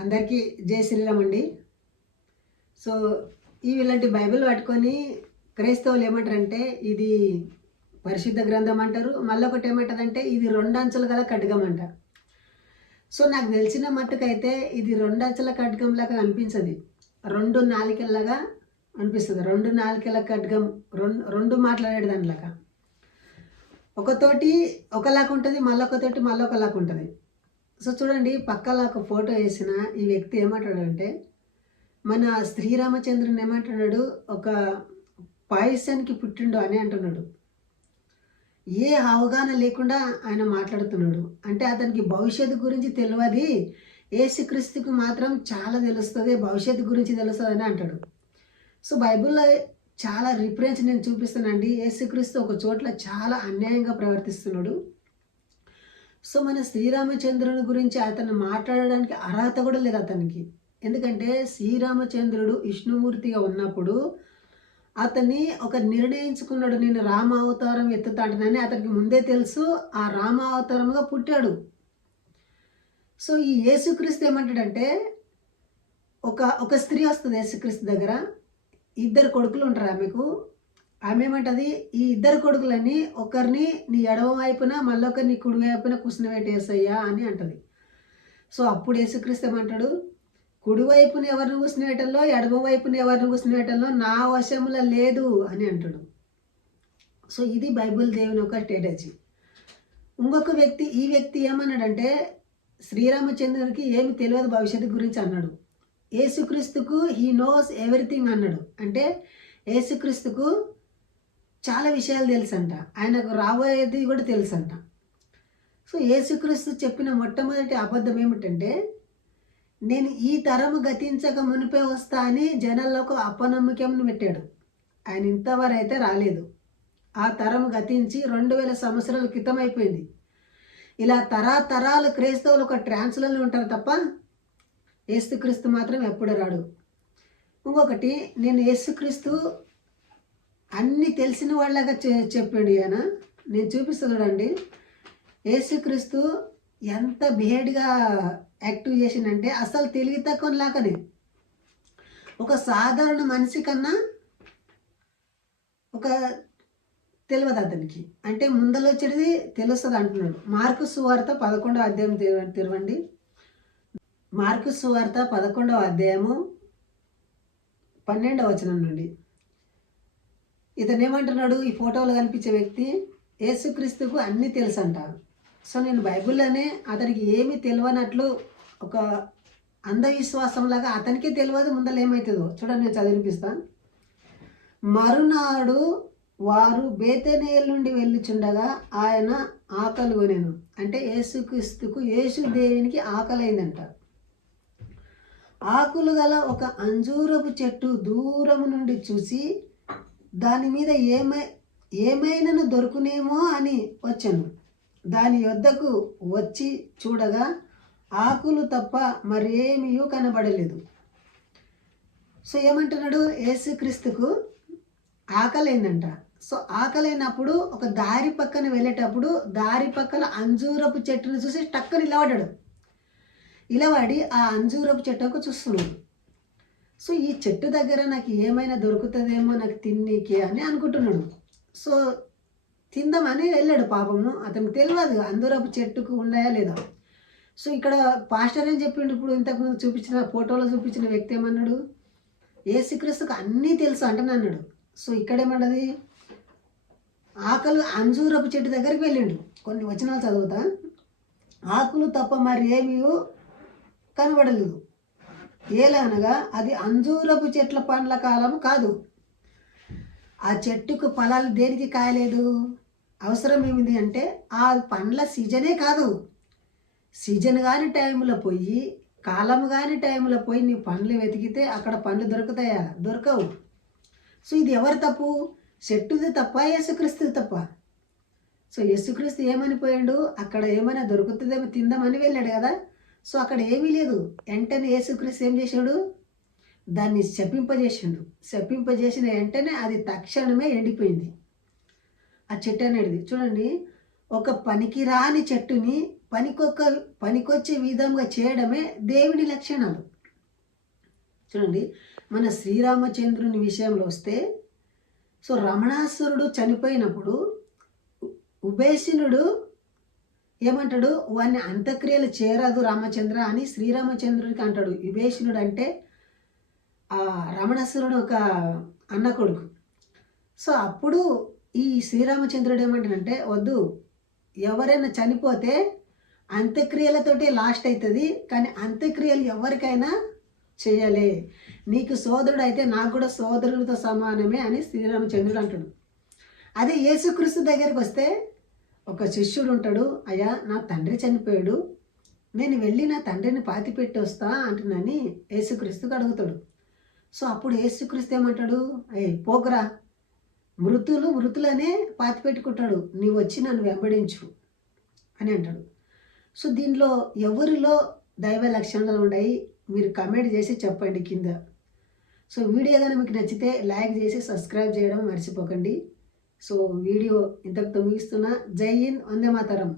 అందరికీ జై శ్రీరామ్ అండి. సో ఈ ఇలాంటి బైబిల్ పట్టుకొని క్రైస్తవులు ఏమంటారంటే ఇది పరిశుద్ధ గ్రంథం అంటారు మళ్ళీ ఒకటి ఏమంటారంటే ఇది రెండు గల ఖడ్గం అంట. సో నాకు తెలిసిన మట్టుకైతే ఇది రెండు అంచుల ఖడ్గంలాగా అనిపించదు. రెండు నాలుకల్లాగా అనిపిస్తుంది. రెండు నాలుకల ఖడ్గం రెండు రెండు మాట్లాడేది దానిలాగా. ఒకతోటి ఒకలాగా ఉంటుంది మళ్ళీ మళ్ళొకలాగా మళ్ళీ ఒకలాగా ఉంటుంది. సో చూడండి పక్కల ఒక ఫోటో వేసిన ఈ వ్యక్తి ఏమంటాడంటే మన శ్రీరామచంద్రుని ఏమంటున్నాడు ఒక పాయసానికి పుట్టిండు అని అంటున్నాడు. ఏ అవగాహన లేకుండా ఆయన మాట్లాడుతున్నాడు. అంటే అతనికి భవిష్యత్తు గురించి తెలియదు. ఏసుక్రీస్తుకు మాత్రం చాలా తెలుస్తుంది భవిష్యత్తు గురించి తెలుస్తుంది అని అంటాడు. సో బైబిల్లో చాలా రిఫరెన్స్ నేను చూపిస్తానండి. ఏసుక్రీస్తు ఒక చోట్ల చాలా అన్యాయంగా ప్రవర్తిస్తున్నాడు. సో మన శ్రీరామచంద్రుని గురించి అతను మాట్లాడడానికి అర్హత కూడా లేదు అతనికి. ఎందుకంటే శ్రీరామచంద్రుడు విష్ణుమూర్తిగా ఉన్నప్పుడు అతన్ని ఒక నిర్ణయించుకున్నాడు నేను రామ అవతారం ఎత్తుతాడనని అతనికి ముందే తెలుసు ఆ రామ అవతారంగా పుట్టాడు. సో ఈ యేసుక్రీస్తు ఏమంటాడంటే ఒక ఒక స్త్రీ వస్తుంది యేసుక్రీస్తు దగ్గర ఇద్దరు కొడుకులు ఉంటారు ఆమెకు. ఆమె ఏమంటది ఈ ఇద్దరు కొడుకులని ఒకరిని నీ ఎడవ వైపున మళ్ళొకరిని నీ కుడి వైపున కూర్చునిపెట్టేసయ్యా అని అంటది. సో అప్పుడు యేసుక్రీస్తు ఏమంటాడు? కుడి వైపున ఎవరిని కూర్చునేటల్లో ఎడమ వైపున ఎవరిని కూర్చునేటల్లో నా వశముల లేదు అని అంటాడు. సో ఇది బైబిల్ దేవుని ఒక స్ట్రాటజీ. ఇంకొక వ్యక్తి ఈ వ్యక్తి ఏమన్నాడంటే శ్రీరామచంద్రునికి ఏమి తెలియదు భవిష్యత్తు గురించి అన్నాడు. ఏసుక్రీస్తుకు హీ నోస్ ఎవ్రీథింగ్ అన్నాడు. అంటే ఏసుక్రీస్తుకు చాలా విషయాలు తెలుసంట. ఆయనకు రాబోయేది కూడా తెలుసంట. సో ఏసుక్రీస్తు చెప్పిన మొట్టమొదటి అబద్ధం ఏమిటంటే నేను ఈ తరము గతించక మునిపే వస్తా అని జనాలకు అపనమ్మకంను పెట్టాడు. ఆయన ఇంతవరకు అయితే రాలేదు. ఆ తరం గతించి రెండు వేల సంవత్సరాల క్రితం అయిపోయింది. ఇలా తరాతరాలు క్రైస్తవులు ఒక ట్రాన్స్లలో ఉంటారు తప్ప ఏసుక్రీస్తు మాత్రం ఎప్పుడు రాడు. ఇంకొకటి నేను యేసుక్రీస్తు అన్నీ తెలిసిన వాళ్ళగా చె చెప్పాడు ఈయన. నేను చూపిస్తా చూడండి. యేసుక్రీస్తు ఎంత బిహేడ్గా యాక్టివ్ చేసిందంటే అసలు తెలివి తక్కువ లాగానే. ఒక సాధారణ మనిషి కన్నా ఒక తెలియదు అతనికి. అంటే ముందలు వచ్చేది తెలుస్తుంది అంటున్నాడు. మార్కు సువార్త పదకొండవ అధ్యాయం తెరవ- తెరవండి. మార్కు సువార్త పదకొండవ అధ్యాయము పన్నెండవ వచనం నుండి. ఇతను ఏమంటున్నాడు ఈ ఫోటోలో కనిపించే వ్యక్తి యేసుక్రీస్తుకు అన్నీ తెలుసంట సో నేను బైబిల్లోనే అతనికి ఏమీ తెలియనట్లు ఒక అంధవిశ్వాసంలాగా అతనికే తెలియదు ముందర ఏమవుతుందో చూడండి నేను చదివిపిస్తాను మరునాడు వారు బేతనేల్ నుండి వెళ్ళుచుండగా ఆయన ఆకలి కొనేను. అంటే యేసుక్రీస్తుకు యేసుదేవునికి ఆకలి అయిందంట ఆకులు గల ఒక అంజూరపు చెట్టు దూరము నుండి చూసి దాని మీద ఏమై ఏమైనా దొరుకునేమో అని వచ్చాను. దాని యొద్దకు వచ్చి చూడగా ఆకులు తప్ప మరేమీ కనబడలేదు. సో ఏమంటున్నాడు? యేసుక్రీస్తుకు ఆకలైందంట. సో ఆకలైనప్పుడు ఒక దారి పక్కన వెళ్ళేటప్పుడు దారి పక్కన అంజూరపు చెట్టును చూసి టక్కన ఇలా ఇలవాడి ఆ అంజూరపు చెట్టుకు చూస్తున్నాడు. సో ఈ చెట్టు దగ్గర నాకు ఏమైనా దొరుకుతుందేమో నాకు తిన్నీకి అని అనుకుంటున్నాడు. సో తిందామని వెళ్ళాడు పాపము. అతనికి తెలియదు అంజూరపు చెట్టుకు ఉన్నాయా లేదా. సో ఇక్కడ పాస్టర్ ఏం చెప్పిండు ఇప్పుడు ఇంతకుముందు చూపించిన ఫోటోలో చూపించిన వ్యక్తి ఏమన్నాడు? ఏసుక్రీస్తుకు అన్నీ తెలుసు అంటనే అన్నాడు. సో ఇక్కడేమన్నది ఆకలి అంజూరపు చెట్టు దగ్గరికి వెళ్ళిండు. కొన్ని వచనాలు చదువుతా. ఆకులు తప్ప మరి ఏమీ కనబడలేదు. ఏలనగా అది అంజూరపు చెట్ల పండ్ల కాలం కాదు. ఆ చెట్టుకు ఫలాలు దేనికి కాయలేదు? అవసరం ఏమిటి అంటే ఆ పండ్ల సీజనే కాదు. సీజన్ కాని టైంలో పోయి కాలం కాని టైంలో పోయి నీ పండ్లు వెతికితే అక్కడ పండ్లు దొరుకుతాయా? దొరకవు. సో ఇది ఎవరు తప్పు? చెట్టుది తప్ప యేసుక్రీస్తు తప్ప. సో యేసుక్రీస్తు ఏమని పోయాడు? అక్కడ ఏమైనా దొరుకుతుందేమో తిందామని వెళ్ళాడు కదా. సో అక్కడ ఏమీ లేదు. వెంటనే యేసుక్రీస్తు ఏం చేశాడు? దాన్ని శపింపజేసిండు. శపింపజేసిన వెంటనే అది తక్షణమే ఎండిపోయింది. ఆ చెట్టు అనేది చూడండి ఒక పనికిరాని చెట్టుని పనికొక్క పనికొచ్చే విధంగా చేయడమే దేవుని లక్షణాలు. చూడండి మన శ్రీరామచంద్రుని విషయంలో వస్తే సో రమణాసురుడు చనిపోయినప్పుడు ఉభేసినుడు ఏమంటాడు? వాడిని అంత్యక్రియలు చేరాదు రామచంద్ర అని శ్రీరామచంద్రుడికి అంటాడు. విభేషణుడు అంటే ఆ రమణాసురుడు ఒక అన్న కొడుకు సో అప్పుడు ఈ శ్రీరామచంద్రుడు ఏమంటాడంటే వద్దు ఎవరైనా చనిపోతే అంత్యక్రియలతోటి లాస్ట్ అవుతుంది కానీ అంత్యక్రియలు ఎవరికైనా చేయాలి. నీకు సోదరుడు అయితే నాకు కూడా సోదరుడితో సమానమే అని శ్రీరామచంద్రుడు అంటాడు. అదే యేసుక్రీస్తు దగ్గరికి వస్తే ఒక శిష్యుడు ఉంటాడు అయ్యా నా తండ్రి చనిపోయాడు నేను వెళ్ళి నా తండ్రిని పాతి పెట్టి వస్తా అంటున్నాని యేసుక్రీస్తుకు అడుగుతాడు. సో అప్పుడు యేసుక్రీస్తు ఏమంటాడు? ఏ పోకరా. మృతులు మృతులనే పాతి పెట్టుకుంటాడు నీవు వచ్చి నన్ను వెంబడించు అని అంటాడు. సో దీనిలో ఎవరిలో దైవ లక్షణాలు ఉన్నాయి మీరు కమెంట్ చేసి చెప్పండి కింద. సో వీడియో కానీ మీకు నచ్చితే లైక్ చేసి సబ్స్క్రైబ్ చేయడం మర్చిపోకండి. సో వీడియో ఇంతకు ముగిస్తున్నా. జై హింద్ వందే మాతరం.